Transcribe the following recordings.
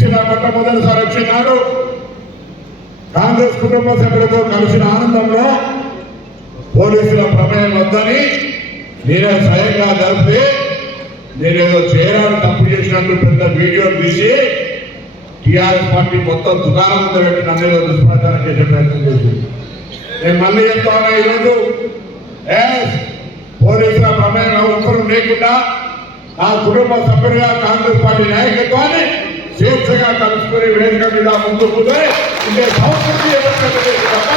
సిరిసిల్ల మొట్టమొదటిసారి వచ్చినాడు కాంగ్రెస్ కుటుంబ సభ్యులతో కలిసిన ఆనందంలో పోలీసుల ప్రమేయం వద్దని నేనే స్వయంగా జరిపి నేనేదో చేయాలని తప్పు చేసినట్టు పెద్ద వీడియో తీసి టీఆర్ఎస్ పార్టీ మొత్తం దుకాణం పెట్టి నన్ను ఏదో దుష్ప్రచారం చేసే ప్రయత్నం చేసింది. నేను మళ్ళీ చెప్తాను ఈరోజు ఏ పోలీసుల ప్రమేయం ఒక్కరు లేకుండా నా కుటుంబ సభ్యులుగా కాంగ్రెస్ పార్టీ నాయకత్వాన్ని స్వేచ్ఛగా కలుసుకుని వేదిక మీద ముందుకు పోయి ఇంకే సంస్కృతి ఎవరికైతే తప్ప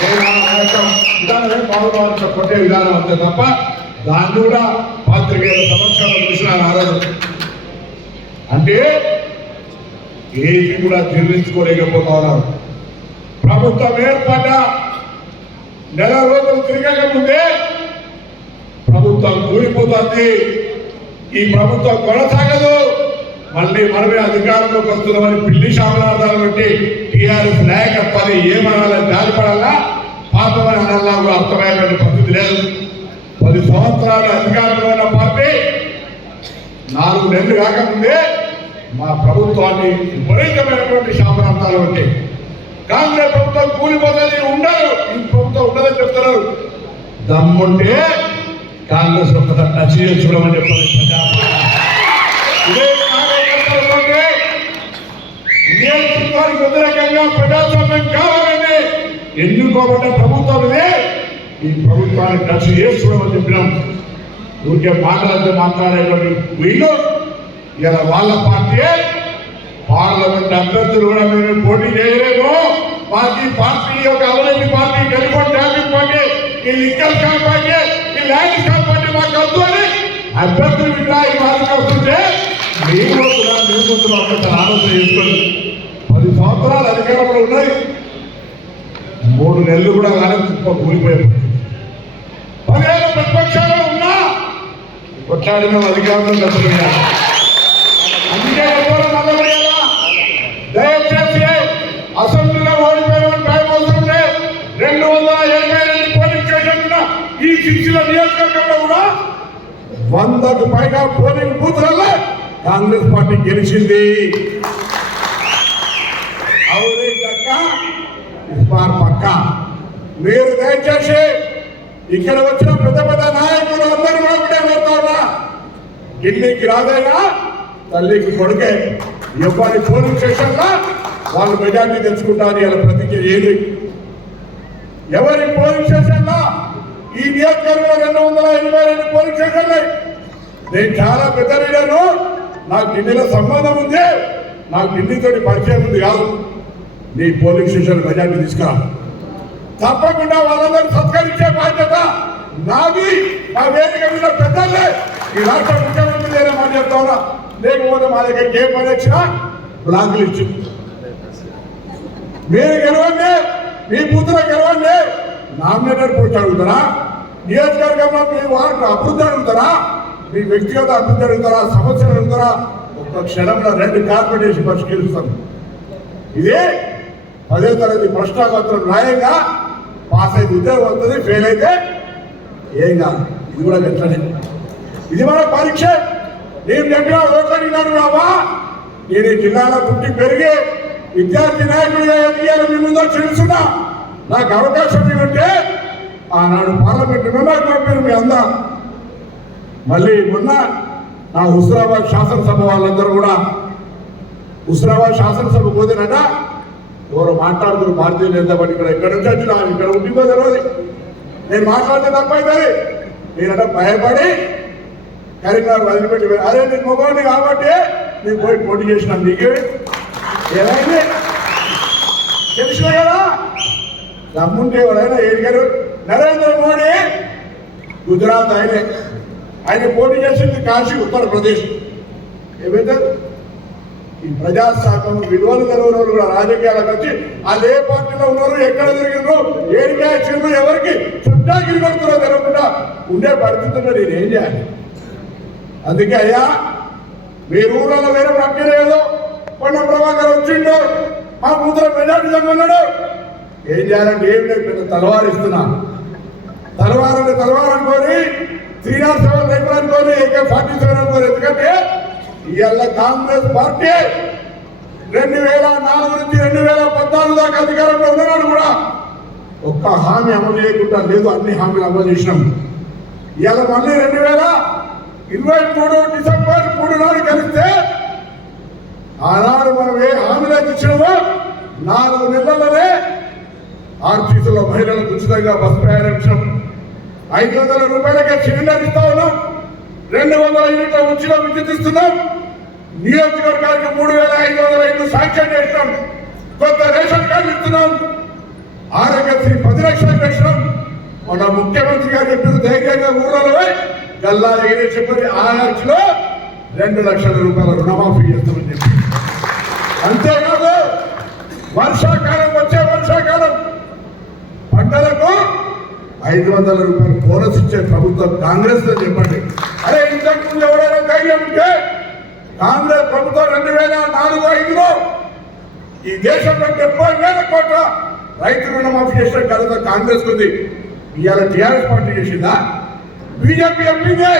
నేను ఆ యొక్క విధానమే పాల్గొనాల్సిన కొట్టే విధానం అంతే తప్ప దాన్ని కూడా పాత్రికేయుల సమక్షంలో చూసినాను ఆ రోజు అంటే ఏది కూడా జీర్ణించుకోలేకపోతా ఉన్నారు ప్రభుత్వం ఏర్పడ్డ నెల రోజులు తిరగకముందే ప్రభుత్వం కూలిపోతుంది. ఈ ప్రభుత్వం కొనసాగదు. మళ్ళీ మనమే అధికారంలోకి వస్తున్నామని పిల్లి శామనార్థాలు పెట్టి టీఆర్ఎస్ నాయకత్వాన్ని ఏమనాలని జారిపడాలా పాపమని అనాలా కూడా అర్థమయ్యేటువంటి పరిస్థితి లేదు. పది సంవత్సరాలు అధికారంలో ఉన్న పార్టీ నాలుగు నెలలు కాకముందే మా ప్రభుత్వాన్ని విపరీతమైనటువంటి శాపనార్థాలు ఉంటాయి కాంగ్రెస్ ప్రభుత్వం కూలిపోతుంది ఉండరు ఈ ప్రభుత్వం ఉండదని చెప్తున్నారు. దమ్ముంటే కాంగ్రెస్ ఒక్కసారి టచ్ చేసి చూడమని ప్రజాస్వామ్యం కావాలని ఎన్నుకోబడ్డ ప్రభుత్వమే ఈ ప్రభుత్వాన్ని ఖర్చు చేసుకోవడం చెప్పినాం. ఊరికే మాట్లాడితే మాట్లాడేటువంటి వీళ్ళు ఇలా వాళ్ళ పార్టీ పార్లమెంట్ అభ్యర్థులు కూడా మేము పోటీ చేయలేము. మాకు ఈ పార్టీ యొక్క అవినీతి పార్టీ టెలిఫోన్ ట్యాపింగ్ పార్టీ ఈ లిక్కర్ స్కామ్ పార్టీ ఈ ల్యాండ్ స్కామ్ పార్టీ మాకు వద్దు అని అభ్యర్థులు ఇట్లా ఈ బాధకు వస్తుంటే మీరు కూడా మీరు ఆలోచన చేసుకోండి పది సంవత్సరాలు అధికారంలో ఉన్నాయి. మూడు నెలలు కూడా కానీ కుప్ప కూలిపోయే పరిస్థితి. ప్రతిపక్షాలు ఉన్నా కొట్లాడిన అధికారంలో దశలుగా అందుకే ఎవరు దయచేసి అసెంబ్లీలో ఓడిపోయిన టైం అవుతుంటే రెండు వందల ఎనభై రెండు పోలింగ్ స్టేషన్ ఈ శిక్షణ నియోజకవర్గంలో కూడా వందకు పైగా పోలింగ్ బూత్లలో కాంగ్రెస్ పార్టీ గెలిచింది. మీరు దయచేసి ఇక్కడ వచ్చిన పెద్ద పెద్ద నాయకులు అందరూ ఒకటే ఢిల్లీకి రాదైనా తల్లికి కొడుకే ఎవరి పోలింగ్ స్టేషన్లో వాళ్ళు మెజార్టీ తెచ్చుకుంటారు ఇలా ప్రతిజ్ఞ ఏది. ఎవరి పోలింగ్ స్టేషన్లో? ఈ నియోజకవర్గంలో రెండు వందల ఎనభై రెండు పోలింగ్ స్టేషన్లు. నేను చాలా పెద్ద లీడర్ను. నాకు ఢిల్లీలో సంబంధం ఉంది. నాకు ఢిల్లీతో పరిచయం ఉంది కాదు. నీ పోలింగ్ స్టేషన్ మెజార్టీ తీసుకురా. తప్పకుండా వాళ్ళందరూ సత్కరించే బాధ్యత నాది. నా వేదిక మీద పెద్దలే. ఈ రాష్ట్ర ముఖ్యమంత్రి నేనే మా చెప్తా లేకపోతే మా దగ్గర ఏ పని వచ్చినా బ్లాంకులు ఇచ్చి. మీరు గెలవండి మీ బూతులో గెలవండి. నామినేటర్ పోస్ట్ అడుగుతారా? నియోజకవర్గంలో మీ వారికి అభివృద్ధి అడుగుతారా? మీ వ్యక్తిగత అభివృద్ధి అడుగుతారా? సమస్యలు అడుగుతారా? ఒక్క క్షణంలో రెండు కార్పొరేషన్ పరిష్కరిస్తాను ఇదే పదే తరగతి ప్రశ్నాపత్రం న్యాయంగా పాస్ అయితే ఉద్యోగం వస్తుంది ఫెయిల్ అయితే ఏం కాదు. ఇది కూడా గట్లనే. ఇది మన పరీక్ష. నేను చెప్పిన ఓట్లడిగినాడు రావా? నేను ఈ జిల్లాలో పుట్టి పెరిగి విద్యార్థి నాయకుడిగా ఎదిగాను మీ ముందో తెలుసున్నా నాకు అవకాశం ఏమంటే ఆనాడు పార్లమెంట్ మెంబర్ పంపారు మీ అందా మళ్ళీ మొన్న నా హుస్రాబాద్ శాసనసభ వాళ్ళందరూ కూడా హుస్రాబాద్ శాసనసభ పోతేనట ఎవరు మాట్లాడుతున్నారు భారతీయ జనతా పార్టీ ఇక్కడ? ఎక్కడ నుంచి ఇక్కడ ఉండిపో తెలియదు నేను మాట్లాడితే తప్పైతుంది. నేనంటే భయపడి కరీంనగర్ వదిలిపెట్టి అదే నేను మొగోని కాబట్టి నేను పోయి పోటీ చేసిన నీకే. ఏమైంది? తెలిసిన కదా? దమ్ముంటే ఎవరైనా ఏడిగారు? నరేంద్ర మోడీ గుజరాత్ ఆయనే ఆయన పోటీ చేసింది కాశీ ఉత్తరప్రదేశ్. ఏమైతే ఈ ప్రజాస్వామ్యం విలువలు తెలియని కూడా రాజకీయాలకు వచ్చి వాళ్ళు ఏ పార్టీలో ఉన్నారు ఎక్కడ తిరిగినారు ఏడికాయ చిన్న ఎవరికి చుట్టాగిరి కొడుతున్నారో తెలవకుండా ఉండే పరిస్థితుల్లో నేను ఏం చేయాలి? అందుకే అయ్యా మీ ఊళ్ళలో వేరే ప్రక్రియ లేదు. కొండ ప్రభాకర్ వచ్చిండు. మా కూతురు మెజార్టీ జమ్మన్నాడు ఏం చేయాలంటే ఏం లేదు పెద్ద తలవారు ఇస్తున్నా. తలవారు తలవారు అనుకోని three not seven rifle AK forty seven ఇవాళ కాంగ్రెస్ పార్టీ రెండు వేల నాలుగు నుంచి రెండు వేల పద్నాలుగు దాకా అధికారంలో ఉన్నాడు కూడా ఒక్క హామీ అమలు చేయకుండా లేదు అన్ని హామీలు అమలు చేసినాం. ఇవాళ మళ్ళీ రెండు వేల ఇరవై మూడు డిసెంబర్ మూడు నాడు కలిస్తే ఆనాడు మనం ఏ హామీలో ఇచ్చినామో నాలుగు నెలలనే ఆర్టీసీలో మహిళలకు ఉచితంగా బస్ ప్రయాణించడం ఐదు వందల రూపాయలకే సిలిండర్ ఇస్తా ఉన్నాం. రెండు వందల యూనిట్ల ఉచిత విద్యుత్ ఇస్తున్నాం. నియోజకవర్గానికి మూడు వేల ఐదు వందల ఐదు శాంక్షన్ చేసినాం. కొత్త రేషన్ కార్డు ఇస్తున్నాం. ఆరోగ్యశ్రీ పది లక్షలు పెంచడం మన ముఖ్యమంత్రి గారు చెప్పిన ధైర్యంగా ఊళ్ళలో గల్లా ఏడే చెప్పని ఆ లక్షలో రెండు లక్షల రూపాయల రుణమాఫీ చేస్తామని చెప్పి. అంతేకాదు వర్షాకాలం వచ్చే వర్షాకాలం. పంటలకు ఐదు వందల రూపాయలు బోనస్ ఇచ్చే ప్రభుత్వం కాంగ్రెస్లో చెప్పండి. అరే ఇంతకు ముందు ఎవరైనా ధైర్యం ఉంటే కాంగ్రెస్ ప్రభుత్వం రెండు వేల నాలుగు ఐదులో ఈ దేశంలో డెబ్బై వేల కోట్ల రైతు రుణమాఫీ చేసిన ఘనత కాంగ్రెస్ ఉంది. ఇవాళ టీఆర్ఎస్ పార్టీ చేసిందా? బీజేపీ ఎంపీనే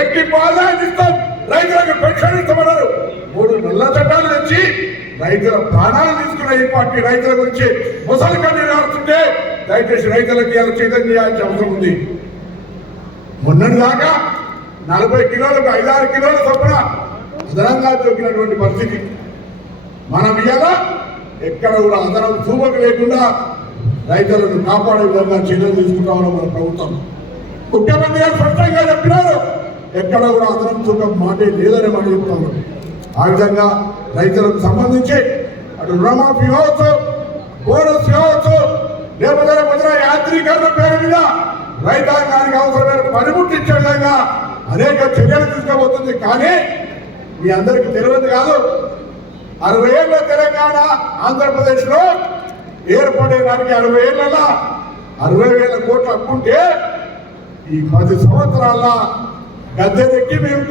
ఎట్టి ఆదాయం ఇస్తాం. రైతులకు పెన్షన్ ఇస్తామన్నారు. మూడు నల్ల చట్టాలు తెచ్చి రైతుల ప్రాణాలు తీసుకున్న ఈ పార్టీ రైతుల గురించి ముసలి కన్నీరు ఆడుతుంటే దయచేసి రైతులకు ఇవాళ చైతన్యం చేయాల్సిన అవసరం ఉంది. మొన్నటిదాకా నలభై కిలోలకు ఐదారు కిలోల చొప్పున అదనంగా దొరికినటువంటి పరిస్థితి. మనం ఇవాళ ఎక్కడ కూడా అదనం చూపక లేకుండా రైతులను కాపాడే విధంగా చర్యలు తీసుకుంటామని మన ప్రభుత్వం. ముఖ్యమంత్రి గారు స్పష్టంగా చెప్పినారు ఎక్కడ కూడా అదనం తూకం మాటే లేదని మనం చెప్తాము ఆ విధంగా రైతులకు సంబంధించి అటు రుణమాఫీ కావచ్చు బోనస్ కావచ్చు లేకపోతే మొదల యాంత్రీకరణ పేరు మీద రైతాంగానికి అవసరమైన పనిముట్టించే విధంగా అనేక చర్యలు తీసుకోబోతుంది. కానీ మీ అందరికీ తెలియదు కాదు. అరవై ఏళ్ళ తెలంగాణ ఆంధ్రప్రదేశ్లో ఏర్పడే అరవై ఏళ్ళ అరవై వేల కోట్లు అప్పుంటే ఈ పది సంవత్సరాల గద్దెనెక్కి మేము